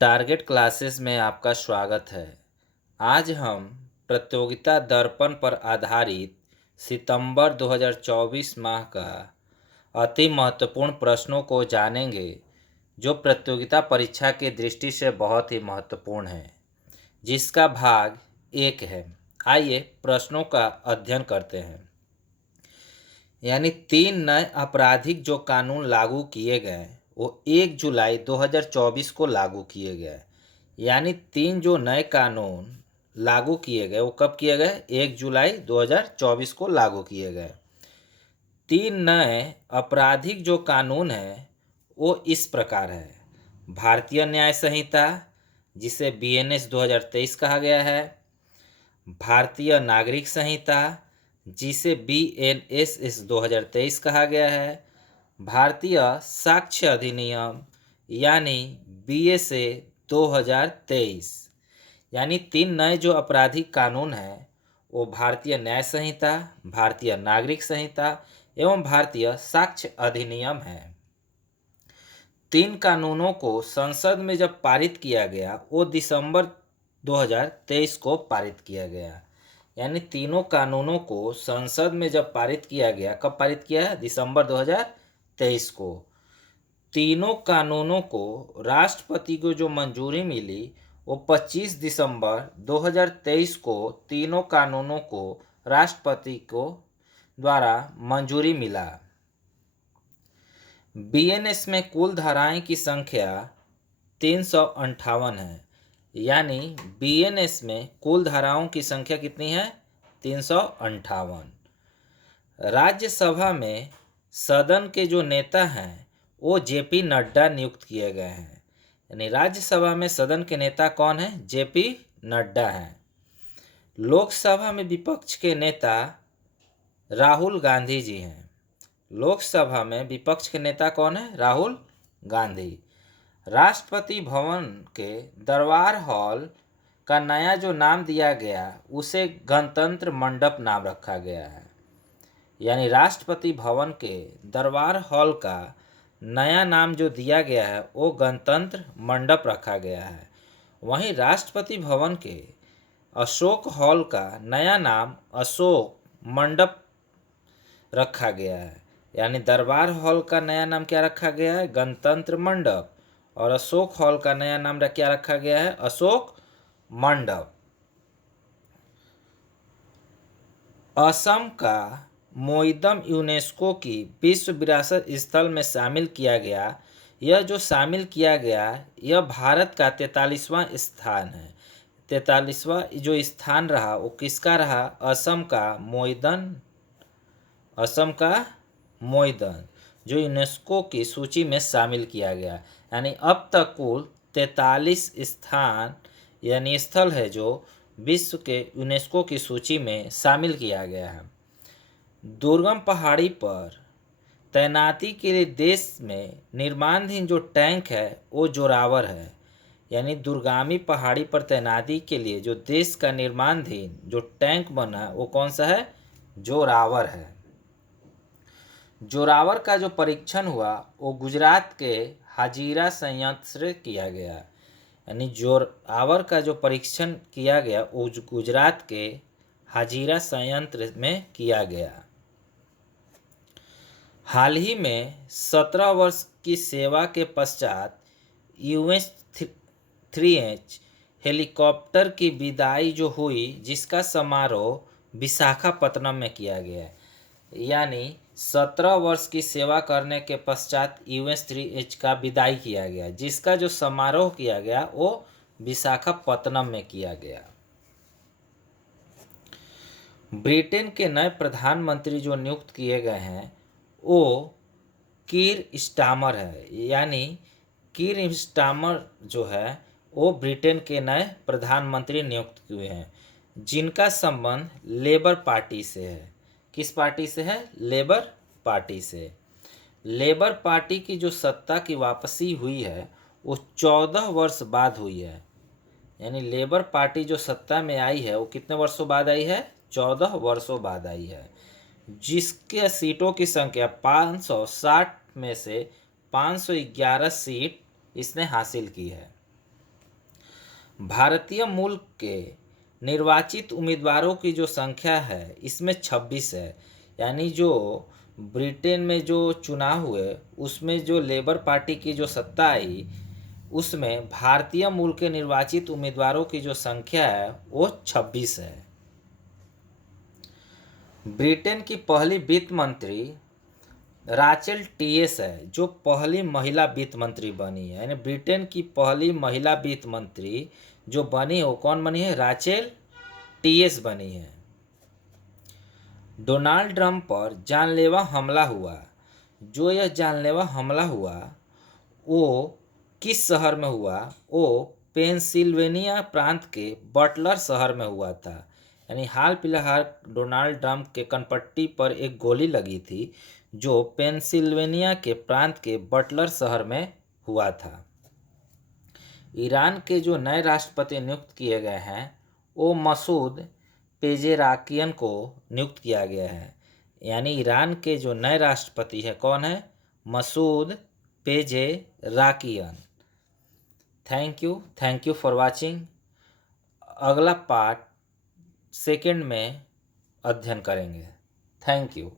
Target classes में आपका स्वागत है। आज हम प्रतियोगिता दर्पण पर आधारित सितंबर 2024 माह का अति महत्वपूर्ण प्रश्नों को जानेंगे, जो प्रतियोगिता परीक्षा की दृष्टि से बहुत ही महत्वपूर्ण है, जिसका भाग 1 है। आइए प्रश्नों का अध्ययन करते हैं। यानी 3 नए आपराधिक जो कानून लागू किए गए वो 1 जुलाई 2024 को लागू किए गए। यानी 3 जो नए कानून लागू किए गए वो कब किए गए? 1 जुलाई 2024 को लागू किए गए। 3 नए आपराधिक जो कानून हैं वो इस प्रकार है। भारतीय न्याय संहिता, जिसे BNS 2023 कहा गया है। भारतीय नागरिक संहिता, जिसे BNSS 2023 कहा गया है। भारतीय साक्ष्य अधिनियम यानी BSA 2023। यानी 3 नए जो आपराधिक कानून हैं वो भारतीय न्याय संहिता, भारतीय नागरिक संहिता एवं भारतीय साक्ष्य अधिनियम है। 3 कानूनों को संसद में जब पारित किया गया वो दिसंबर 2023 को पारित किया गया। यानी तीनों कानूनों को संसद में जब पारित किया गया, कब पारित किया है? दिसंबर 2023 को। तीनों कानूनों को राष्ट्रपति को जो मंजूरी मिली वो 25 दिसंबर 2023 को तीनों कानूनों को राष्ट्रपति को द्वारा मंजूरी मिला। BNS में कुल धाराएं की संख्या 358 है। यानी BNS में कुल धाराओं की संख्या कितनी है? 358। राज्यसभा में सदन के जो नेता हैं वो JP नड्डा नियुक्त किए गए हैं। यानी राज्यसभा में सदन के नेता कौन है? JP नड्डा हैं। लोकसभा में विपक्ष के नेता राहुल गांधी जी हैं। लोकसभा में विपक्ष के नेता कौन है? राहुल गांधी। राष्ट्रपति भवन के दरबार हॉल का नया जो नाम दिया गया उसे गणतंत्र मंडप नाम रखा गया है। यानी राष्ट्रपति भवन के दरबार हॉल का नया नाम जो दिया गया है वो गणतंत्र मंडप रखा गया है। वहीं राष्ट्रपति भवन के अशोक हॉल का नया नाम अशोक मंडप रखा गया है। यानी दरबार हॉल का नया नाम क्या रखा गया है? गणतंत्र मंडप। और अशोक हॉल का नया नाम क्या रखा गया है? अशोक मंडप। असम का मोईदम यूनेस्को की विश्व विरासत स्थल में शामिल किया गया। यह जो शामिल किया गया यह भारत का 43वां स्थान है। 43वां जो स्थान रहा वो किसका रहा? असम का मोईदम। असम का मोईदम जो यूनेस्को की सूची में शामिल किया गया। यानी अब तक कुल 43 स्थान यानी स्थल है जो विश्व के यूनेस्को की सूची में शामिल किया गया है। दुर्गम पहाड़ी पर तैनाती के लिए देश में निर्माणाधीन जो टैंक है वो जोरावर है। यानी दुर्गामी पहाड़ी पर तैनाती के लिए जो देश का निर्माणाधीन जो टैंक बना है वो कौन सा है? जोरावर है। जोरावर का जो परीक्षण हुआ वो गुजरात के हाजीरा संयंत्र से किया गया। यानी जोरावर का जो परीक्षण किया गया वो गुजरात के हाजीरा संयंत्र में किया गया। हाल ही में 17 वर्ष की सेवा के पश्चात US-3H हेलीकॉप्टर की विदाई जो हुई, जिसका समारोह विशाखापत्तनम में किया गया। यानी 17 वर्ष की सेवा करने के पश्चात US-3H का विदाई किया गया, जिसका जो समारोह किया गया वो विशाखापत्तनम में किया गया। ब्रिटेन के नए प्रधानमंत्री जो नियुक्त किए गए हैं वो कीर स्टामर है। यानी कीर स्टामर जो है वो ब्रिटेन के नए प्रधानमंत्री नियुक्त हुए हैं, जिनका संबंध लेबर पार्टी से है। किस पार्टी से है? लेबर पार्टी से। लेबर पार्टी की जो सत्ता की वापसी हुई है वो 14 वर्ष बाद हुई है। यानी लेबर पार्टी जो सत्ता में आई है वो कितने वर्षों बाद आई है? 14 वर्षों बाद आई है। जिसके सीटों की संख्या 560 में से 511 सीट इसने हासिल की है। भारतीय मूल के निर्वाचित उम्मीदवारों की जो संख्या है इसमें 26 है। यानी जो ब्रिटेन में जो चुनाव हुए उसमें जो लेबर पार्टी की जो सत्ता आई उसमें भारतीय मूल के निर्वाचित उम्मीदवारों की जो संख्या है वो 26 है। ब्रिटेन की पहली वित्त मंत्री राचेल टीएस है, जो पहली महिला वित्त मंत्री बनी है। यानी ब्रिटेन की पहली महिला वित्त मंत्री जो बनी है वो कौन बनी है? राचेल टीएस बनी है। डोनाल्ड ट्रंप पर जानलेवा हमला हुआ। जो यह जानलेवा हमला हुआ वो किस शहर में हुआ? वो पेंसिल्वेनिया प्रांत के बटलर शहर में हुआ था। यानी हाल फिलहाल डोनाल्ड ट्रंप के कनपट्टी पर एक गोली लगी थी जो पेंसिल्वेनिया के प्रांत के बटलर शहर में हुआ था। ईरान के जो नए राष्ट्रपति नियुक्त किए गए हैं वो मसूद पेजेराकियन को नियुक्त किया गया है। यानी ईरान के जो नए राष्ट्रपति है कौन है? Masoud Pezeshkian. Thank you for watching. अगला पार्ट सेकंड में अध्ययन करेंगे। Thank you.